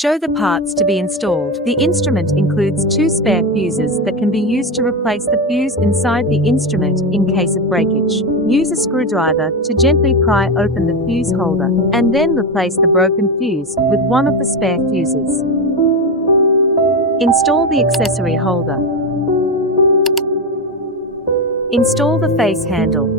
Show the parts to be installed. The instrument includes 2 spare fuses that can be used to replace the fuse inside the instrument in case of breakage. Use a screwdriver to gently pry open the fuse holder, and then replace the broken fuse with one of the spare fuses. Install the accessory holder. Install the face handle.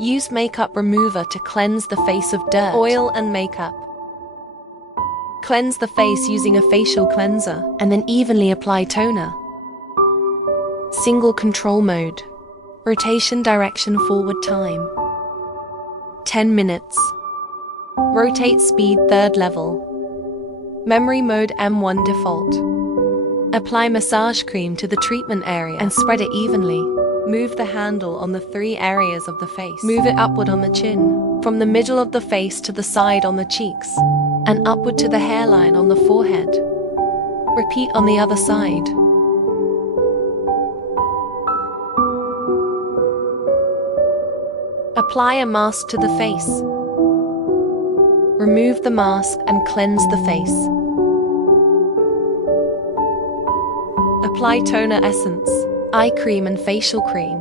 Use makeup remover to cleanse the face of dirt, oil and makeup. Cleanse the face using a facial cleanser, and then evenly apply toner. Single control mode. Rotation direction forward time. 10 minutes. Rotate speed 3rd level. Memory mode M1 default. Apply massage cream to the treatment area and spread it evenly. Move the handle on the 3 areas of the face. Move it upward on the chin, from the middle of the face to the side on the cheeks, and upward to the hairline on the forehead. Repeat on the other side. Apply a mask to the face. Remove the mask and cleanse the face. Apply toner essence, eye cream and facial cream.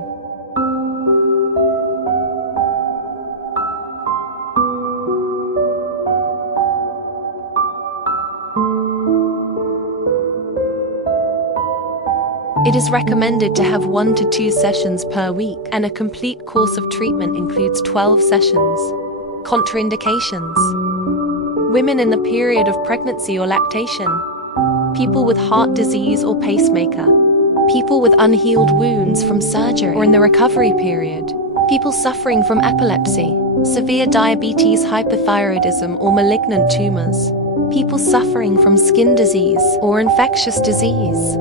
It is recommended to have 1 to 2 sessions per week, and a complete course of treatment includes 12 sessions. Contraindications: women in the period of pregnancy or lactation, people with heart disease or pacemaker, people with unhealed wounds from surgery or in the recovery period, people suffering from epilepsy, severe diabetes, hypothyroidism or malignant tumors, people suffering from skin disease or infectious disease.